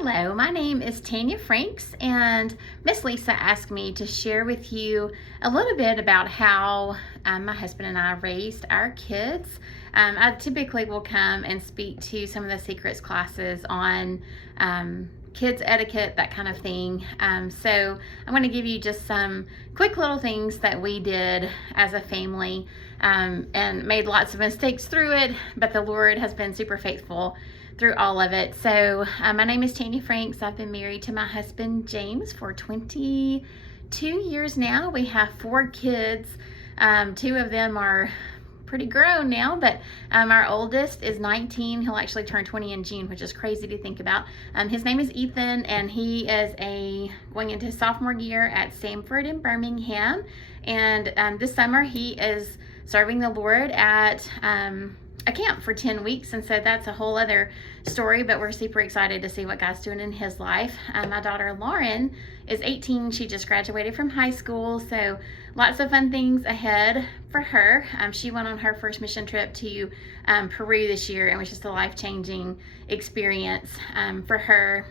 Hello, my name is Tanya Franks, and Miss Lisa asked me to share with you a little bit about how my husband and I raised our kids. I typically will come and speak to some of the secrets classes on kids etiquette, that kind of thing. So I'm going to give you just some quick little things that we did as a family, and made lots of mistakes through it, but the Lord has been super faithful through all of it. So my name is Tanya Franks. I've been married to my husband James for 22 years now. We have 4 kids. 2 of them are pretty grown now, but our oldest is 19. He'll actually turn 20 in June, which is crazy to think about. His name is Ethan, and he is going into his sophomore year at Samford in Birmingham. And this summer he is serving the Lord at a camp for 10 weeks, and so that's a whole other story, but we're super excited to see what God's doing in his life. My daughter Lauren is 18. She just graduated from high school, so lots of fun things ahead for her. She went on her first mission trip to Peru this year, and it was just a life-changing experience for her.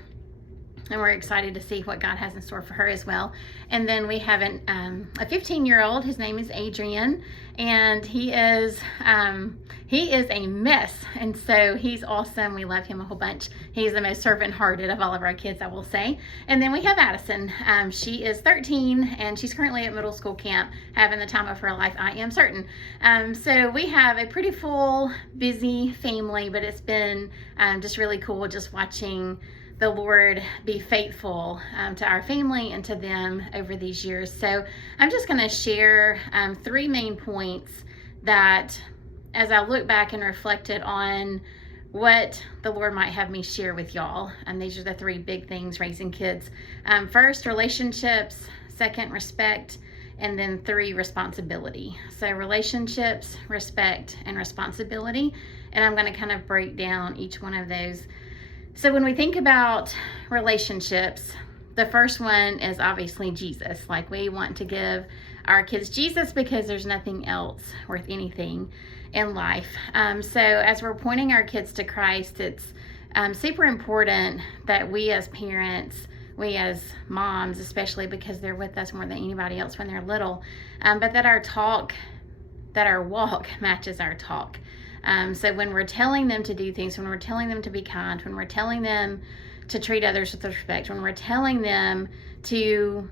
And we're excited to see what God has in store for her as well. And then we have a 15-year-old. His name is Adrian, and he is a mess. And so he's awesome. We love him a whole bunch. He's the most servant-hearted of all of our kids, I will say. And then we have Addison. She is 13, and she's currently at middle school camp, having the time of her life, I am certain. So we have a pretty full, busy family, but it's been just really cool just watching the Lord be faithful to our family and to them over these years. So I'm just going to share 3 main points that, as I look back and reflected on what the Lord might have me share with y'all, and these are the 3 big things raising kids. First, relationships. Second, respect. And then 3, responsibility. So relationships, respect, and responsibility. And I'm going to kind of break down each one of those. So when we think about relationships, the first one is obviously Jesus. Like, we want to give our kids Jesus because there's nothing else worth anything in life. So as we're pointing our kids to Christ, it's super important that we as parents, we as moms, especially because they're with us more than anybody else when they're little, but that our walk matches our talk. So when we're telling them to do things, when we're telling them to be kind, when we're telling them to treat others with respect, when we're telling them to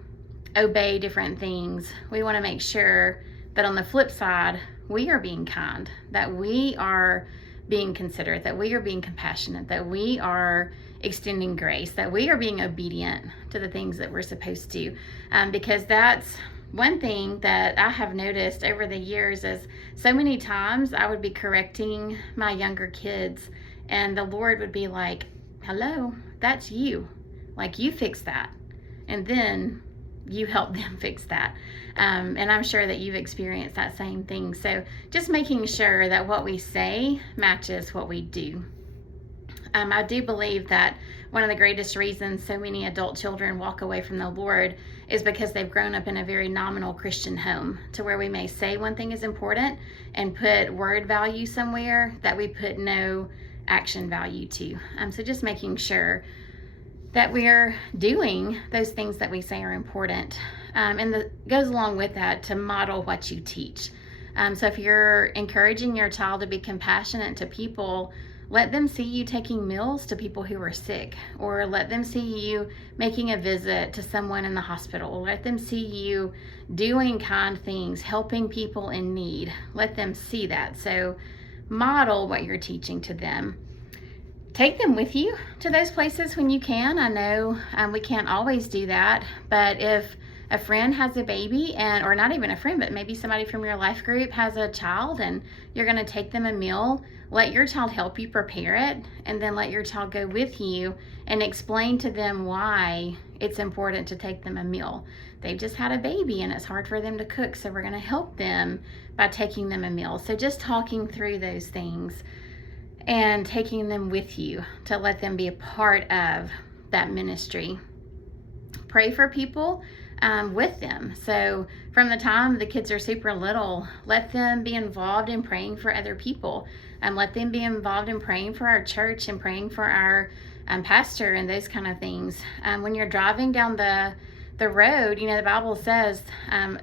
obey different things, we want to make sure that on the flip side, we are being kind, that we are being considerate, that we are being compassionate, that we are extending grace, that we are being obedient to the things that we're supposed to. Because that's one thing that I have noticed over the years is so many times I would be correcting my younger kids, and the Lord would be like, hello, that's you. Like, you fix that. And then you help them fix that. And I'm sure that you've experienced that same thing. So just making sure that what we say matches what we do. I do believe that one of the greatest reasons so many adult children walk away from the Lord is because they've grown up in a very nominal Christian home, to where we may say one thing is important and put word value somewhere that we put no action value to. So just making sure that we're doing those things that we say are important. And that goes along with that, to model what you teach. So if you're encouraging your child to be compassionate to people, let them see you taking meals to people who are sick, or let them see you making a visit to someone in the hospital. Let them see you doing kind things, helping people in need. Let them see that. So model what you're teaching to them. Take them with you to those places when you can. I know we can't always do that, but if a friend has a baby, or not even a friend, but maybe somebody from your life group has a child and you're going to take them a meal, let your child help you prepare it, and then let your child go with you and explain to them why it's important to take them a meal. They've just had a baby and it's hard for them to cook, so we're going to help them by taking them a meal. So just talking through those things and taking them with you to let them be a part of that ministry. Pray for people with them. So from the time the kids are super little, let them be involved in praying for other people. Let them be involved in praying for our church and praying for our pastor and those kind of things. When you're driving down the road, the Bible says,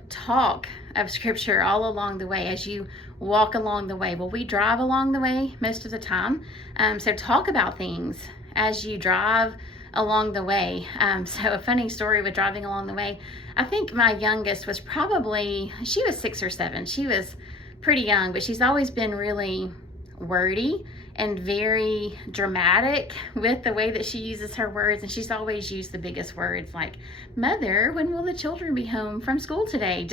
talk of scripture all along the way as you walk along the way. Well, we drive along the way most of the time. So talk about things as you drive along the way. So a funny story with driving along the way. I think my youngest was she was 6 or 7. She was pretty young, but she's always been really wordy and very dramatic with the way that she uses her words. And she's always used the biggest words like, Mother, when will the children be home from school today?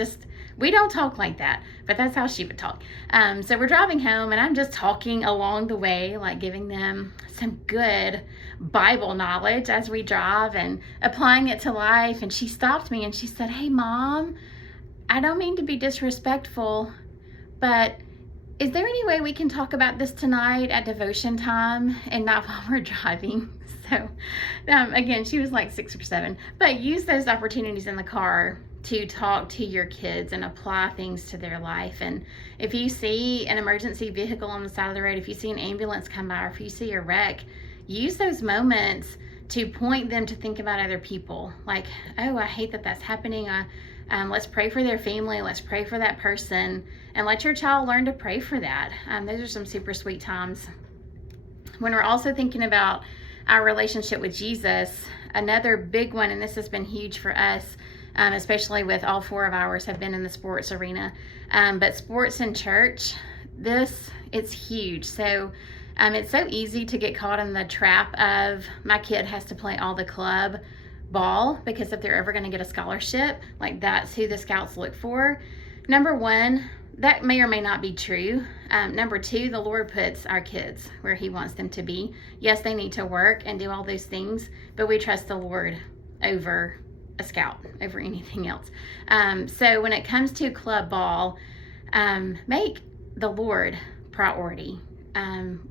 We don't talk like that, but that's how she would talk. So we're driving home and I'm just talking along the way, like giving them some good Bible knowledge as we drive and applying it to life. And she stopped me and she said, Hey, Mom, I don't mean to be disrespectful, but is there any way we can talk about this tonight at devotion time and not while we're driving? So again, she was like 6 or 7, but use those opportunities in the car to talk to your kids and apply things to their life. And if you see an emergency vehicle on the side of the road, if you see an ambulance come by, or if you see a wreck, use those moments to point them to think about other people. Like, oh, I hate that that's happening. Let's pray for their family. Let's pray for that person, and let your child learn to pray for that. Those are some super sweet times. When we're also thinking about our relationship with Jesus, another big one, and this has been huge for us, especially with all 4 of ours have been in the sports arena, but sports and church, it's huge. So it's so easy to get caught in the trap of my kid has to play all the club ball because if they're ever going to get a scholarship, like that's who the scouts look for. Number one, that may or may not be true. Number two, the Lord puts our kids where he wants them to be. Yes, they need to work and do all those things, but we trust the Lord over a scout, over anything else. So when it comes to club ball, make the Lord priority.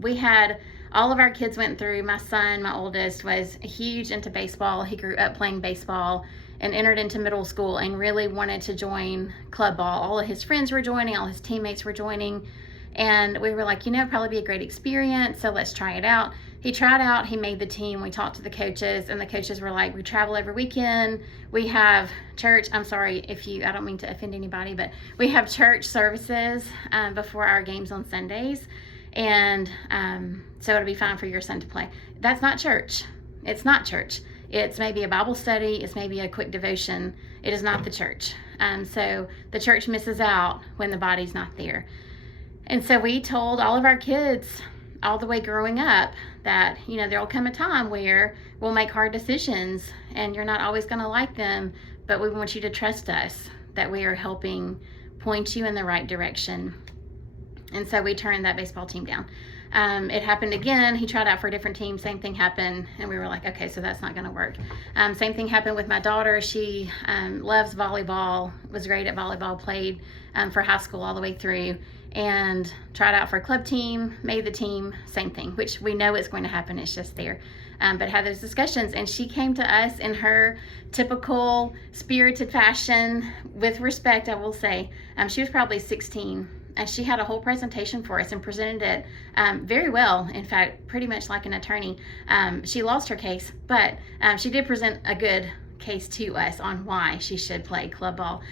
We had all of our kids went through. My son, my oldest, was huge into baseball. He grew up playing baseball and entered into middle school and really wanted to join club ball. All of his friends were joining, all his teammates were joining, and we were like, it'd probably be a great experience, so let's try it out. He tried out, he made the team, we talked to the coaches, and the coaches were like, we travel every weekend, we have church, I don't mean to offend anybody, but we have church services before our games on Sundays, and so it'll be fine for your son to play. That's not church. It's not church. It's maybe a Bible study, it's maybe a quick devotion. It is not the church. So the church misses out when the body's not there. And so we told all of our kids all the way growing up that, there'll come a time where we'll make hard decisions and you're not always going to like them, but we want you to trust us that we are helping point you in the right direction. And so we turned that baseball team down. It happened again. He tried out for a different team. Same thing happened. And we were like, okay, so that's not going to work. Same thing happened with my daughter. She loves volleyball, was great at volleyball, played for high school all the way through, and tried out for a club team, made the team, same thing, which we know it's going to happen. It's just there. But had those discussions, and she came to us in her typical spirited fashion, with respect, I will say. She was probably 16. And she had a whole presentation for us and presented it very well. In fact, pretty much like an attorney. She lost her case, but she did present a good case to us on why she should play club ball.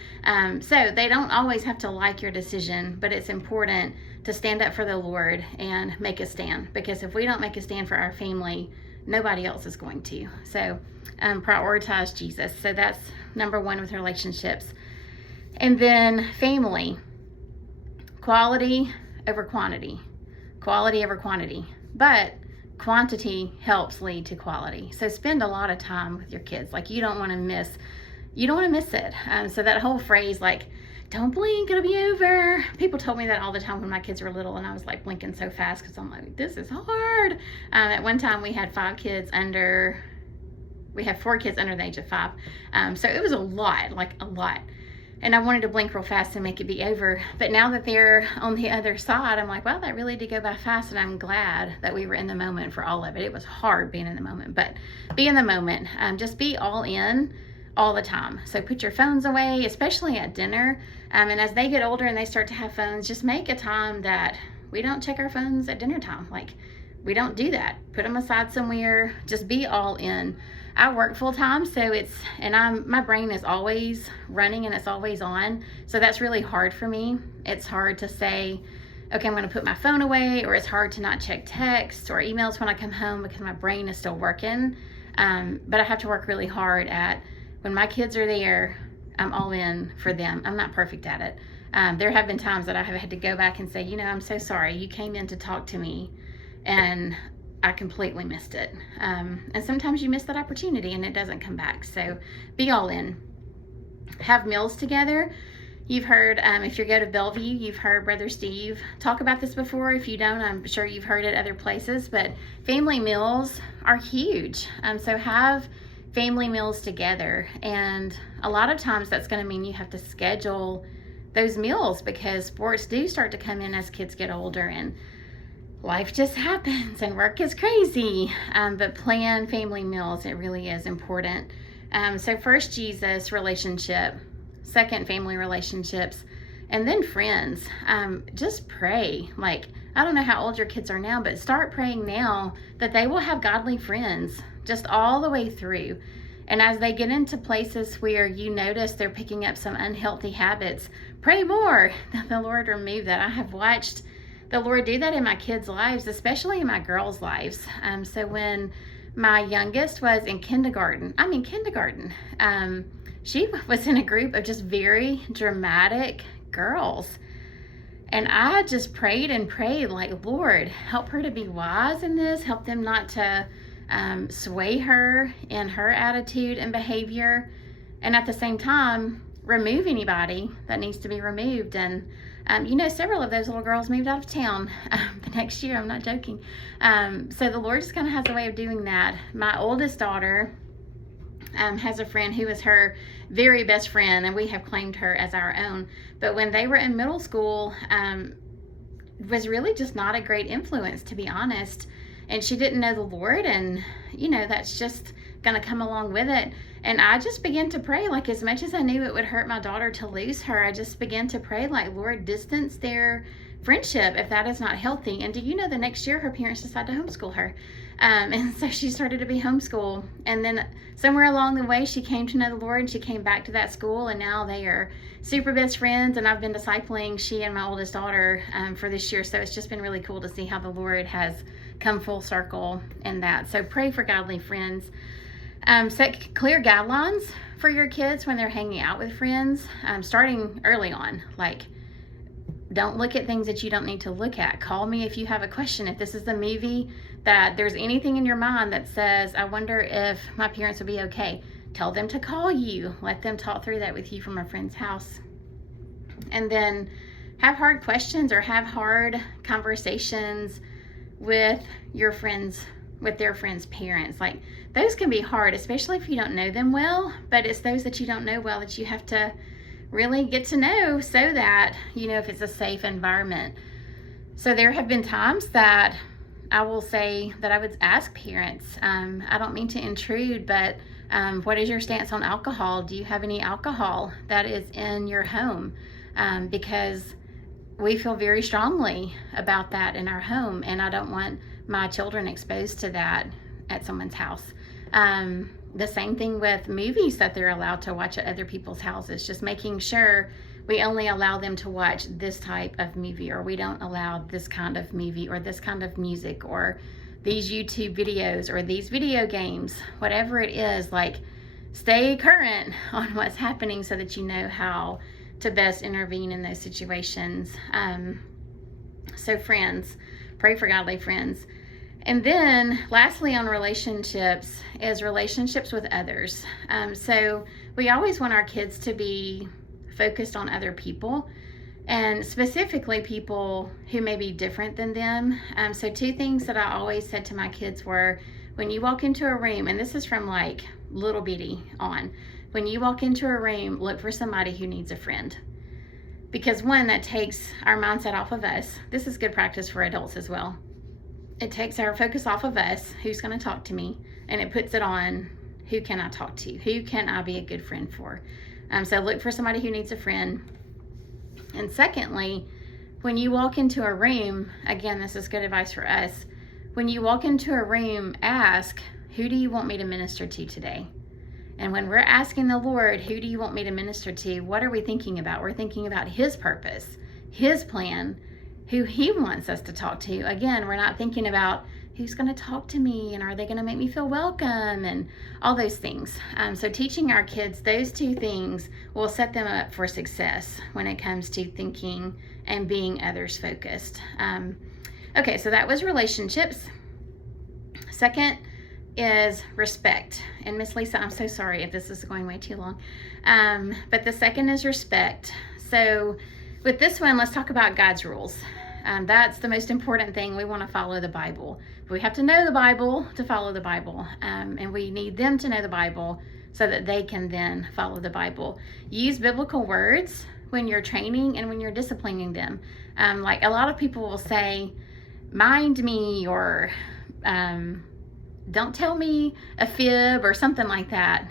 So they don't always have to like your decision, but it's important to stand up for the Lord and make a stand. Because if we don't make a stand for our family, nobody else is going to. So prioritize Jesus. So that's number one with relationships. And then family. Quality over quantity. Quality over quantity. But quantity helps lead to quality. So spend a lot of time with your kids. Like you don't want to miss it. So that whole phrase, like, don't blink, it'll be over. People told me that all the time when my kids were little, and I was like blinking so fast because I'm like, this is hard. At one time we had 4 kids under the age of 5. So it was a lot. And I wanted to blink real fast and make it be over. But now that they're on the other side, I'm like, wow, that really did go by fast. And I'm glad that we were in the moment for all of it. It was hard being in the moment, but be in the moment. Just be all in all the time. So put your phones away, especially at dinner. And as they get older and they start to have phones, just make a time that we don't check our phones at dinner time. Like, we don't do that. Put them aside somewhere. Just be all in. I work full time, so my brain is always running and it's always on. So that's really hard for me. It's hard to say, okay, I'm going to put my phone away, or it's hard to not check texts or emails when I come home because my brain is still working. But I have to work really hard at, when my kids are there, I'm all in for them. I'm not perfect at it. There have been times that I have had to go back and say, I'm so sorry. You came in to talk to me and I completely missed it. And sometimes you miss that opportunity and it doesn't come back. So be all in. Have meals together. You've heard, if you go to Bellevue, you've heard Brother Steve talk about this before. If you don't, I'm sure you've heard it other places, but family meals are huge. So have family meals together. And a lot of times that's going to mean you have to schedule those meals, because sports do start to come in as kids get older and life just happens and work is crazy. But plan family meals. It really is important. So first, Jesus, relationship. Second, family relationships. And then friends. Just pray. Like, I don't know how old your kids are now, but start praying now that they will have godly friends just all the way through. And as they get into places where you notice they're picking up some unhealthy habits, pray more that the Lord remove that. I have watched the Lord do that in my kids' lives, especially in my girls' lives. So when my youngest was in kindergarten, she was in a group of just very dramatic girls. And I just prayed and prayed, like, Lord, help her to be wise in this. Help them not to sway her in her attitude and behavior. And at the same time, remove anybody that needs to be removed. And, several of those little girls moved out of town the next year. I'm not joking. So the Lord just kind of has a way of doing that. My oldest daughter has a friend who is her very best friend, and we have claimed her as our own. But when they were in middle school, was really just not a great influence, to be honest. And she didn't know the Lord, and that's just gonna come along with it. And I just began to pray, like, as much as I knew it would hurt my daughter to lose her, I just began to pray, like, Lord, distance their friendship if that is not healthy. And do you know, the next year her parents decided to homeschool her. And so she started to be homeschooled. And then somewhere along the way, she came to know the Lord, and she came back to that school, and now they are super best friends. And I've been discipling she and my oldest daughter for this year. So it's just been really cool to see how the Lord has come full circle in that. So pray for godly friends. Set clear guidelines for your kids when they're hanging out with friends, starting early on. Like, don't look at things that you don't need to look at. Call me if you have a question. If this is the movie that there's anything in your mind that says, I wonder if my parents would be okay, tell them to call you. Let them talk through that with you from a friend's house. And then have hard questions or have hard conversations with your friends, with their friends' parents. Like, those can be hard, especially if you don't know them well, but it's those that you don't know well that you have to really get to know, so that if it's a safe environment. So there have been times that I will say that I would ask parents, I don't mean to intrude, but what is your stance on alcohol? Do you have any alcohol that is in your home? Because we feel very strongly about that in our home, and I don't want my children exposed to that at someone's house. The same thing with movies that they're allowed to watch at other people's houses, just making sure we only allow them to watch this type of movie, or we don't allow this kind of movie or this kind of music or these YouTube videos or these video games, whatever it is. Like, stay current on what's happening so that you know how to best intervene in those situations. So friends, pray for godly friends. And then lastly, on relationships, is relationships with others. So we always want our kids to be focused on other people, and specifically people who may be different than them. So two things that I always said to my kids were, when you walk into a room, and this is from like little bitty on, when you walk into a room, look for somebody who needs a friend. Because one, that takes our mindset off of us. This is good practice for adults as well. It takes our focus off of us, who's going to talk to me, and it puts it on, who can I talk to? Who can I be a good friend for? So look for somebody who needs a friend. And secondly, when you walk into a room, again, this is good advice for us. When you walk into a room, ask, who do you want me to minister to today? And when we're asking the Lord, who do you want me to minister to? What are we thinking about? We're thinking about his purpose, his plan, who he wants us to talk to. Again, we're not thinking about who's going to talk to me and are they going to make me feel welcome and all those things. So teaching our kids those two things will set them up for success when it comes to thinking and being others focused. Okay, so that was relationships. Second is respect. And Miss Lisa, I'm so sorry if this is going way too long. But the second is respect. So with this one, let's talk about God's rules. That's the most important thing. We want to follow the Bible. We have to know the Bible to follow the Bible. And we need them to know the Bible so that they can then follow the Bible. Use biblical words when you're training and when you're disciplining them. Like a lot of people will say, mind me, or don't tell me a fib or something like that.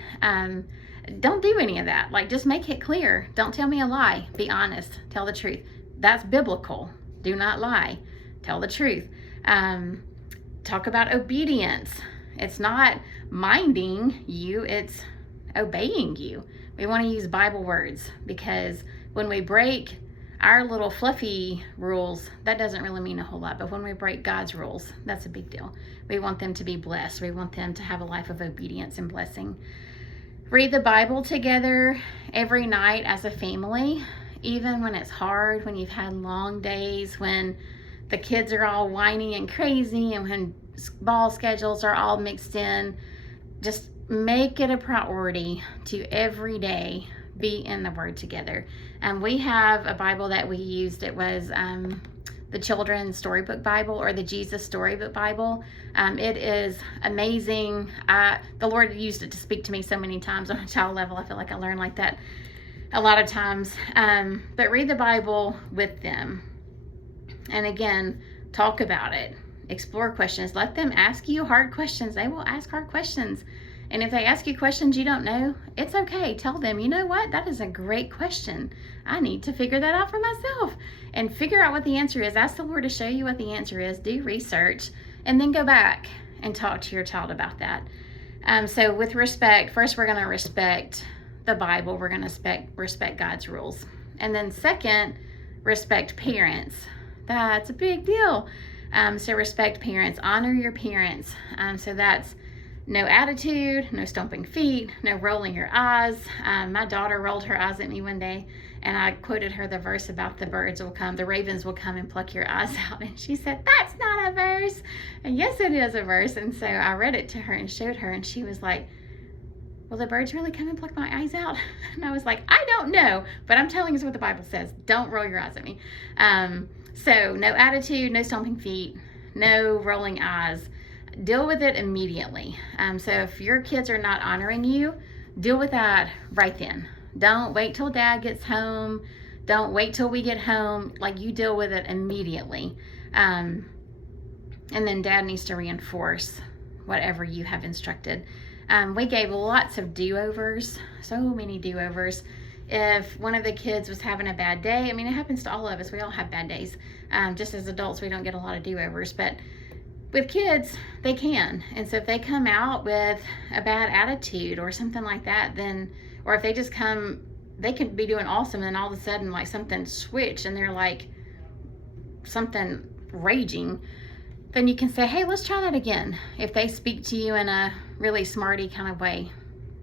Don't do any of that. Like, just make it clear. Don't tell me a lie. Be honest. Tell the truth. That's biblical. Do not lie. Tell the truth. Talk about obedience. It's not minding you, it's obeying you. We want to use Bible words, because when we break our little fluffy rules, that doesn't really mean a whole lot. But when we break God's rules, that's a big deal. We want them to be blessed. We want them to have a life of obedience and blessing. Read the Bible together every night as a family, even when it's hard, when you've had long days, when the kids are all whiny and crazy, and when ball schedules are all mixed in. Just make it a priority to every day be in the Word together. We have a Bible that we used. It was the Children's Storybook Bible, or the Jesus Storybook Bible. It is amazing. The Lord used it to speak to me so many times on a child level. I feel like I learned like that a lot of times. But read the Bible with them. And again, talk about it. Explore questions. Let them ask you hard questions. They will ask hard questions. And if they ask you questions you don't know, it's okay. Tell them, you know what? That is a great question. I need to figure that out for myself. And figure out what the answer is. Ask the Lord to show you what the answer is. Do research. And then go back and talk to your child about that. So with respect, first we're going to respect the Bible. We're going to respect God's rules. And then second, respect parents. That's a big deal. So respect parents. Honor your parents. So that's no attitude, no stomping feet, no rolling your eyes. My daughter rolled her eyes at me one day, and I quoted her the verse about the ravens will come and pluck your eyes out. And she said, that's not a verse. And yes, it is a verse. And so I read it to her and showed her, and she was like, will the birds really come and pluck my eyes out? And I was like, I don't know, but I'm telling you what the Bible says. Don't roll your eyes at me. So no attitude, no stomping feet, no rolling eyes. Deal with it immediately. So if your kids are not honoring you, deal with that right then. Don't wait till Dad gets home. Don't wait till we get home. Like, you deal with it immediately. And then Dad needs to reinforce whatever you have instructed. We gave lots of do-overs, so many do-overs. If one of the kids was having a bad day, I mean, it happens to all of us. We all have bad days. Just as adults, we don't get a lot of do-overs, but with kids, they can. And so if they come out with a bad attitude or something like that, then, or if they just come, they could be doing awesome and all of a sudden like something switched and they're like something raging, then you can say, hey, let's try that again. If they speak to you in a really smarty kind of way,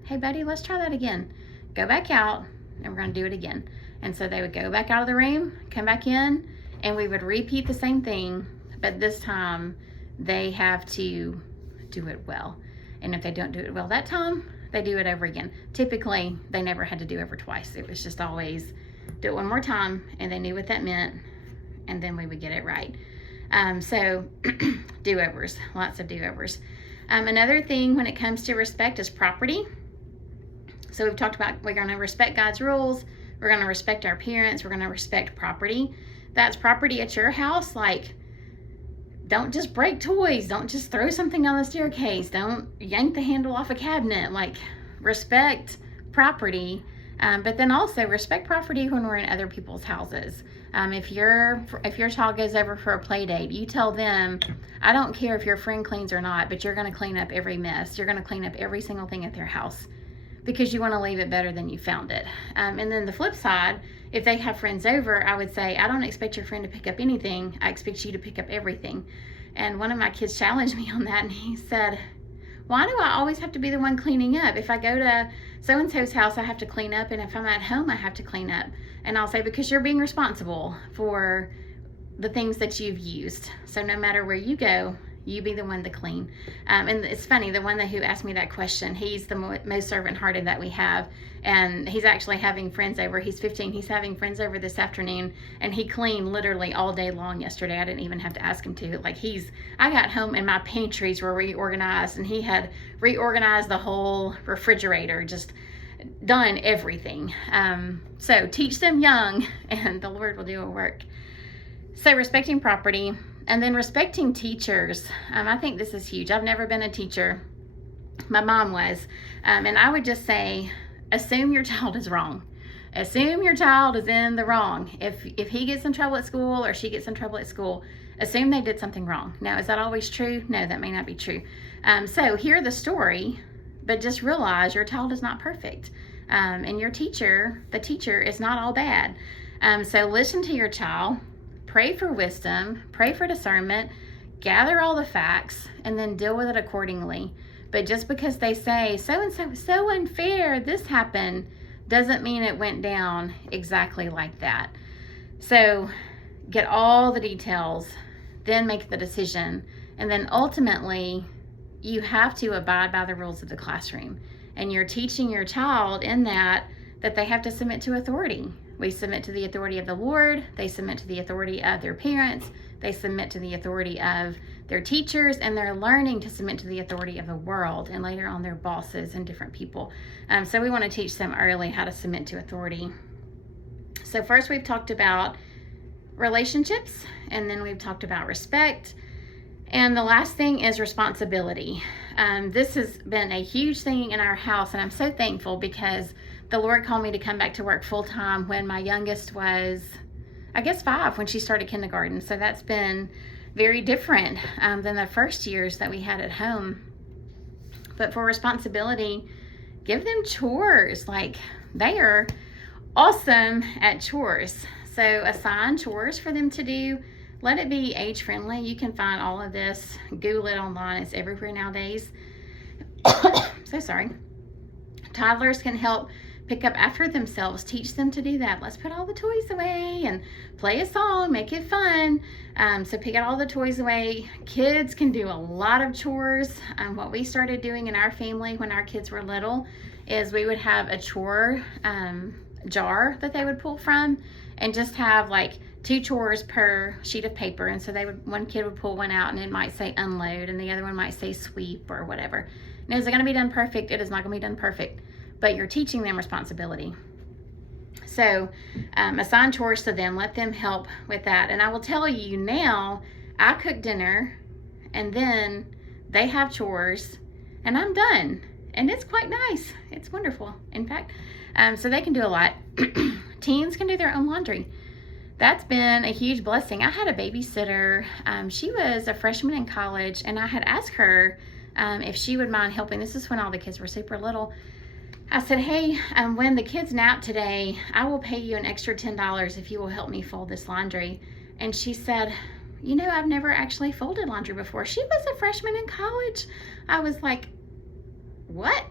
hey buddy, let's try that again. Go back out and we're going to do it again. And so they would go back out of the room, come back in, and we would repeat the same thing, but this time they have to do it well. And if they don't do it well that time, they do it over again. Typically, they never had to do over twice. It was just always do it one more time, and they knew what that meant, and then we would get it right. So do-overs, lots of do-overs. Another thing when it comes to respect is property. So we've talked about we're going to respect God's rules. We're going to respect our parents. We're going to respect property. That's property at your house. Like, don't just break toys. Don't just throw something down the staircase. Don't yank the handle off a cabinet. Like, respect property. But then also respect property when we're in other people's houses. If your child goes over for a play date, you tell them, I don't care if your friend cleans or not, but you're going to clean up every mess. You're going to clean up every single thing at their house because you want to leave it better than you found it. And then the flip side, if they have friends over, I would say, I don't expect your friend to pick up anything. I expect you to pick up everything. And one of my kids challenged me on that, and he said, why do I always have to be the one cleaning up? If I go to so-and-so's house, I have to clean up, and if I'm at home, I have to clean up. And I'll say, because you're being responsible for the things that you've used. So no matter where you go, you be the one to clean. And it's funny, the one who asked me that question, he's the most servant-hearted that we have, and he's actually having friends over. He's 15. He's having friends over this afternoon, and he cleaned literally all day long yesterday. I didn't even have to ask him to. I got home and my pantries were reorganized, and he had reorganized the whole refrigerator, just done everything. So teach them young, and the Lord will do a work. So respecting property, and then respecting teachers. I think this is huge. I've never been a teacher. My mom was. And I would just say, assume your child is wrong. Assume your child is in the wrong. If he gets in trouble at school or she gets in trouble at school, assume they did something wrong. Now, is that always true? No, that may not be true. So hear the story, but just realize your child is not perfect. And the teacher is not all bad. So listen to your child. Pray for wisdom, pray for discernment, gather all the facts, and then deal with it accordingly. But just because they say, so-and-so was so unfair, this happened, doesn't mean it went down exactly like that. So get all the details, then make the decision. And then ultimately, you have to abide by the rules of the classroom. And you're teaching your child in that they have to submit to authority. We submit to the authority of the Lord. They submit to the authority of their parents. They submit to the authority of their teachers, and they're learning to submit to the authority of the world, and later on their bosses and different people. So we want to teach them early how to submit to authority. So first we've talked about relationships, and then we've talked about respect. And the last thing is responsibility. This has been a huge thing in our house, and I'm so thankful because the Lord called me to come back to work full-time when my youngest was, I guess, 5, when she started kindergarten. So that's been very different than the first years that we had at home. But for responsibility, give them chores. They are awesome at chores. So assign chores for them to do. Let it be age-friendly. You can find all of this. Google it online. It's everywhere nowadays. So sorry. Toddlers can help pick up after themselves. Teach them to do that. Let's put all the toys away and play a song. Make it fun. So pick out all the toys away. Kids can do a lot of chores. What we started doing in our family when our kids were little is we would have a chore jar that they would pull from, and just have 2 chores per sheet of paper. And so one kid would pull one out, and it might say unload, and the other one might say sweep or whatever. Now, is it going to be done perfect? It is not going to be done perfect, but you're teaching them responsibility. So assign chores to them. Let them help with that. And I will tell you now, I cook dinner, and then they have chores, and I'm done. And it's quite nice. It's wonderful, in fact. So they can do a lot. Teens can do their own laundry. That's been a huge blessing. I had a babysitter. She was a freshman in college, and I had asked her if she would mind helping. This is when all the kids were super little. I said, hey, when the kids nap today, I will pay you an extra $10 if you will help me fold this laundry. And she said, I've never actually folded laundry before. She was a freshman in college. I was like, what?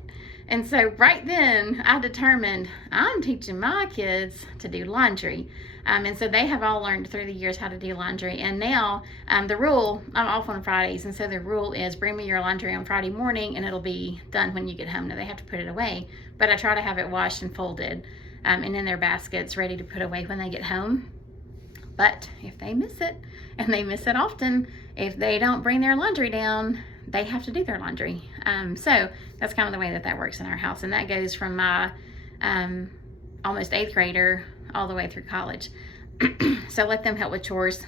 And so right then I determined I'm teaching my kids to do laundry. And so they have all learned through the years how to do laundry. And now the rule, I'm off on Fridays, and so the rule is bring me your laundry on Friday morning and it'll be done when you get home. Now they have to put it away, but I try to have it washed and folded and in their baskets ready to put away when they get home. But if they miss it, and they miss it often, if they don't bring their laundry down, they have to do their laundry. So that's kind of the way that works in our house. And that goes from my almost 8th grader all the way through college. So let them help with chores.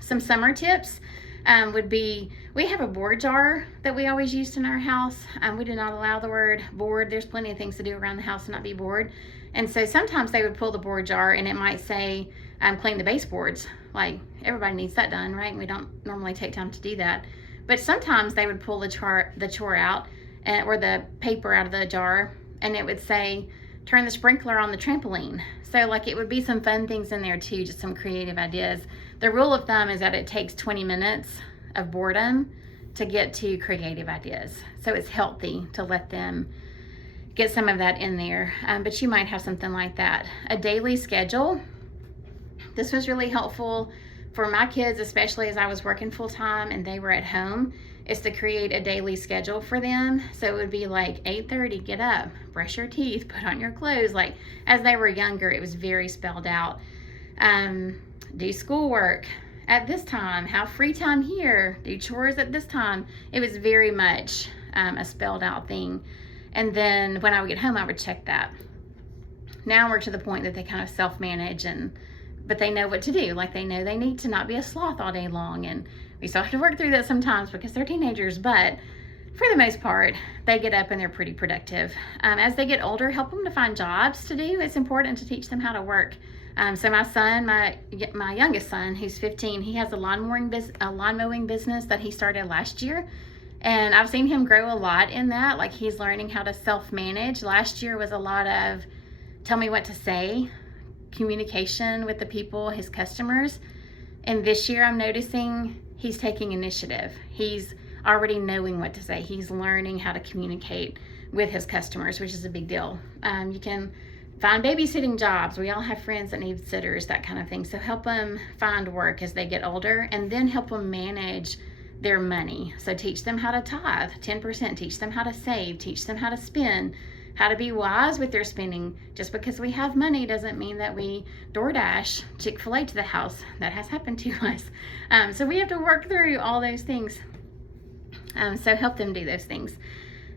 Some summer tips. would be, we have a board jar that we always used in our house. We do not allow the word bored. There's plenty of things to do around the house and not be bored. And so sometimes they would pull the board jar and it might say, clean the baseboards. Like, everybody needs that done, right? And we don't normally take time to do that. But sometimes they would pull the chore out, or the paper out of the jar, and it would say, turn the sprinkler on the trampoline. So like, it would be some fun things in there too, just some creative ideas. The rule of thumb is that it takes 20 minutes of boredom to get to creative ideas. So it's healthy to let them get some of that in there. But you might have something like that. A daily schedule. This was really helpful for my kids, especially as I was working full time and they were at home, is to create a daily schedule for them. So it would be like 8:30, get up, brush your teeth, put on your clothes. Like, as they were younger, it was very spelled out. Do schoolwork at this time, have free time here, do chores at this time. It was very much a spelled out thing. And then when I would get home, I would check that. Now we're to the point that they kind of self-manage, but they know what to do. Like, they know they need to not be a sloth all day long. And we still have to work through that sometimes because they're teenagers, but for the most part, they get up and they're pretty productive. As they get older, help them to find jobs to do. It's important to teach them how to work. So my son, my youngest son, who's 15, he has a lawn mowing business that he started last year. And I've seen him grow a lot in that. Like, he's learning how to self-manage. Last year was a lot of tell me what to say, communication with the people, his customers. And this year I'm noticing he's taking initiative. He's already knowing what to say. He's learning how to communicate with his customers, which is a big deal. You can find babysitting jobs. We all have friends that need sitters, that kind of thing. So help them find work as they get older, and then help them manage their money. So teach them how to tithe, 10%, teach them how to save, teach them how to spend, how to be wise with their spending. Just because we have money doesn't mean that we DoorDash Chick-fil-A to the house. That has happened to us. So we have to work through all those things. So help them do those things.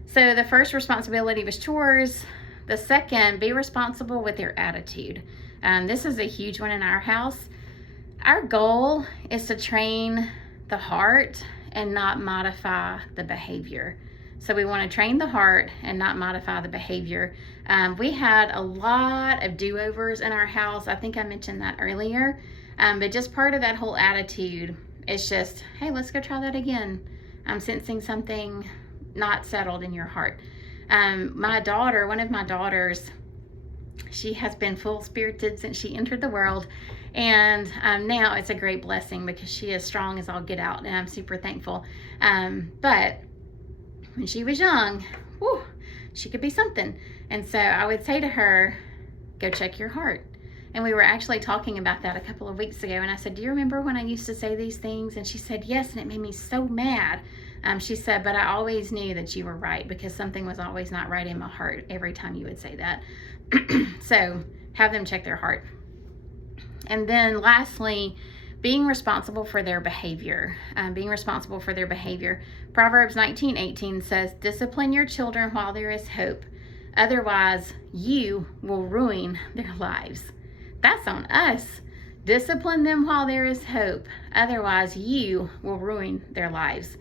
So the first responsibility was chores. The second, be responsible with their attitude. This is a huge one in our house. Our goal is to train the heart and not modify the behavior. So we want to train the heart and not modify the behavior. We had a lot of do-overs in our house. I think I mentioned that earlier. But just part of that whole attitude is just, hey, let's go try that again. I'm sensing something not settled in your heart. My daughter, one of my daughters, she has been full-spirited since she entered the world. And now it's a great blessing because she is strong as all get out, and I'm super thankful. But when she was young, whew, she could be something. And so I would say to her, go check your heart. And we were actually talking about that a couple of weeks ago. And I said, do you remember when I used to say these things? And she said, yes, and it made me so mad. She said, but I always knew that you were right because something was always not right in my heart every time you would say that. So have them check their heart. And then lastly, being responsible for their behavior. Proverbs 19:18 says, discipline your children while there is hope. Otherwise, you will ruin their lives. That's on us. Discipline them while there is hope. Otherwise, you will ruin their lives.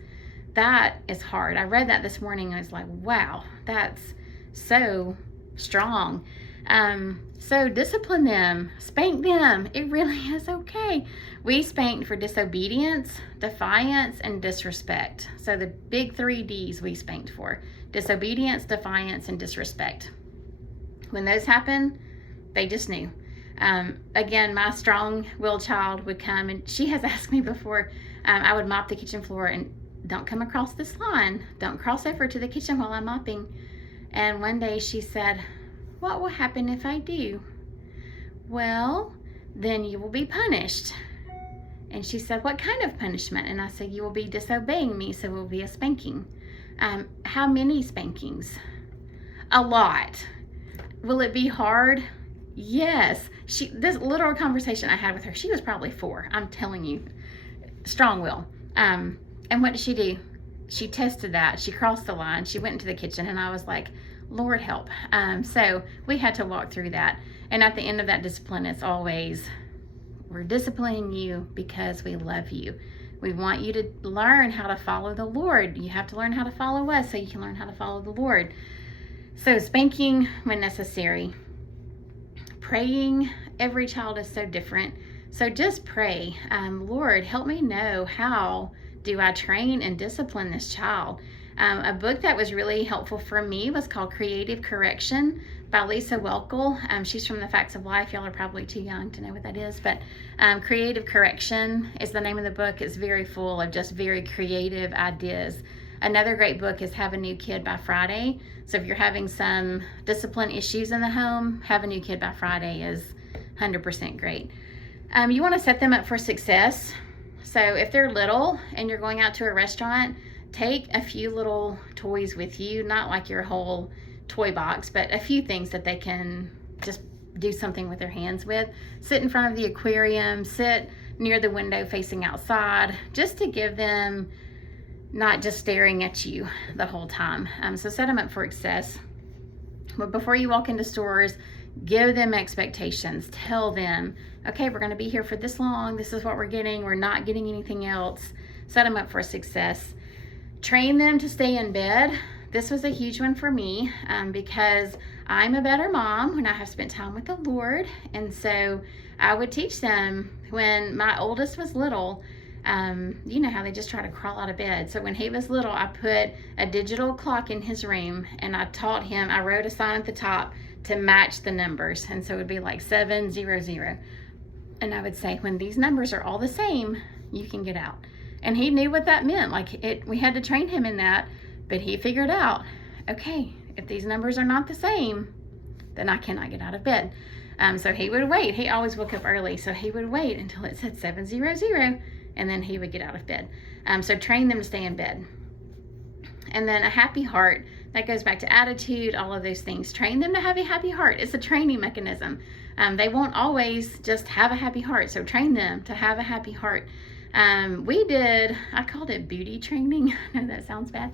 That is hard. I read that this morning. I was like, wow, that's so strong. So discipline them, spank them. It really is okay. We spanked for disobedience, defiance, and disrespect. So the big 3 Ds we spanked for: disobedience, defiance, and disrespect. When those happen, they just knew. Again, my strong-willed child would come, and she has asked me before, I would mop the kitchen floor and don't come across this line. Don't cross over to the kitchen while I'm mopping. And one day she said, what will happen if I do? Well, then you will be punished. And she said, what kind of punishment? And I said, you will be disobeying me, so it will be a spanking. How many spankings? A lot. Will it be hard? Yes. This little conversation I had with her, she was probably 4. I'm telling you, strong will. And what did she do? She tested that. She crossed the line. She went into the kitchen, and I was like, Lord help. So we had to walk through that. And at the end of that discipline, it's always, we're disciplining you because we love you. We want you to learn how to follow the Lord. You have to learn how to follow us so you can learn how to follow the Lord. So spanking when necessary. Praying, every child is so different. So just pray, Lord, help me know how do I train and discipline this child. A book that was really helpful for me was called Creative Correction by Lisa Welkel. She's from The Facts of Life. Y'all are probably too young to know what that is, but Creative Correction is the name of the book. It's very full of just very creative ideas. Another great book is Have a New Kid by Friday. So if you're having some discipline issues in the home, Have a New Kid by Friday is 100% great. You want to set them up for success. So if they're little and you're going out to a restaurant, take a few little toys with you, not like your whole toy box, but a few things that they can just do something with their hands with. Sit in front of the aquarium, sit near the window facing outside, just to give them not just staring at you the whole time. So set them up for success. But before you walk into stores, give them expectations. Tell them, okay, we're going to be here for this long. This is what we're getting. We're not getting anything else. Set them up for success. Train them to stay in bed. This was a huge one for me because I'm a better mom when I have spent time with the Lord. And so I would teach them when my oldest was little. You know how they just try to crawl out of bed. So when he was little, I put a digital clock in his room and I taught him, I wrote a sign at the top to match the numbers. And so it would be like 700. And I would say, when these numbers are all the same, you can get out. And he knew what that meant. We had to train him in that, but he figured out, okay, if these numbers are not the same, then I cannot get out of bed. So he would wait. He always woke up early. So he would wait until it said 700. And then he would get out of bed. So train them to stay in bed. And then a happy heart, that goes back to attitude, all of those things. Train them to have a happy heart. It's a training mechanism. They won't always just have a happy heart. So train them to have a happy heart. I called it booty training. I know that sounds bad.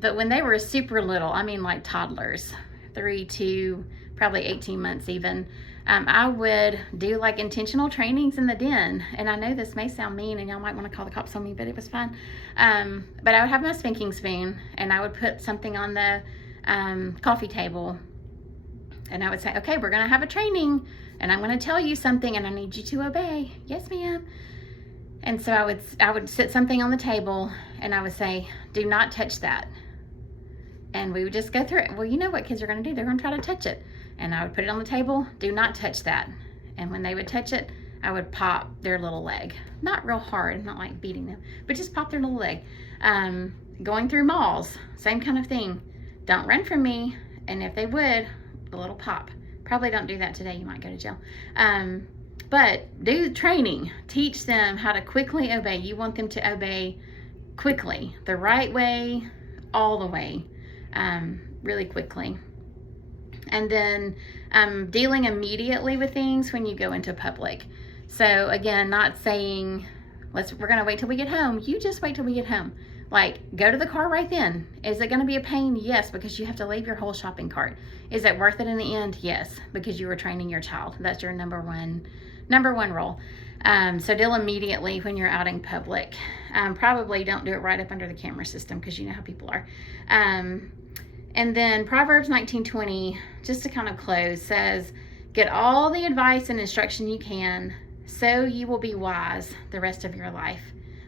But when they were super little, I mean like toddlers, 3 to probably 18 months even, I would do like intentional trainings in the den. And I know this may sound mean and y'all might want to call the cops on me, but it was fun. But I would have my spanking spoon and I would put something on the coffee table. And I would say, okay, we're going to have a training and I'm going to tell you something and I need you to obey. Yes, ma'am. And so I would sit something on the table and I would say, do not touch that. And we would just go through it. Well, you know what kids are going to do. They're going to try to touch it. And I would put it on the table, do not touch that. And when they would touch it, I would pop their little leg. Not real hard, not like beating them, but just pop their little leg. Going through malls, same kind of thing. Don't run from me. And if they would, a little pop. Probably don't do that today. You might go to jail. But do training. Teach them how to quickly obey. You want them to obey quickly, the right way, all the way, really quickly. And then dealing immediately with things when you go into public. So again, not saying, we're going to wait till we get home. You just wait till we get home. Like, go to the car right then. Is it going to be a pain? Yes, because you have to leave your whole shopping cart. Is it worth it in the end? Yes, because you were training your child. That's your number one role. So deal immediately when you're out in public. Probably don't do it right up under the camera system because you know how people are. And then Proverbs 19:20, just to kind of close, says, get all the advice and instruction you can, so you will be wise the rest of your life.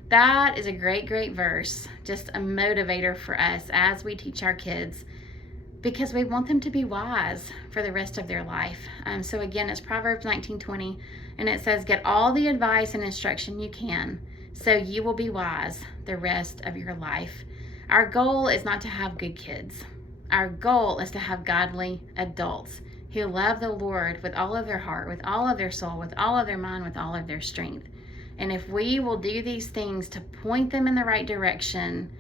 That is a great, great verse, just a motivator for us as we teach our kids, because we want them to be wise for the rest of their life. So again, it's Proverbs 19:20, and it says, get all the advice and instruction you can, so you will be wise the rest of your life. Our goal is not to have good kids. Our goal is to have godly adults who love the Lord with all of their heart, with all of their soul, with all of their mind, with all of their strength. And if we will do these things to point them in the right direction,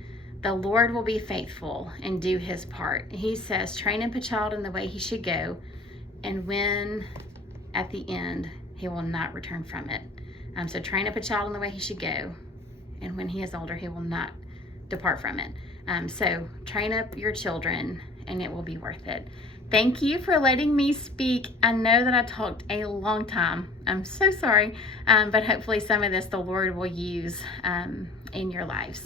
the Lord will be faithful and do his part. He says, train up a child in the way he should go, and when at the end, he will not return from it. So train up a child in the way he should go, and when he is older, he will not depart from it. So train up your children and it will be worth it. Thank you for letting me speak. I know that I talked a long time. I'm so sorry, but hopefully some of this the Lord will use in your lives.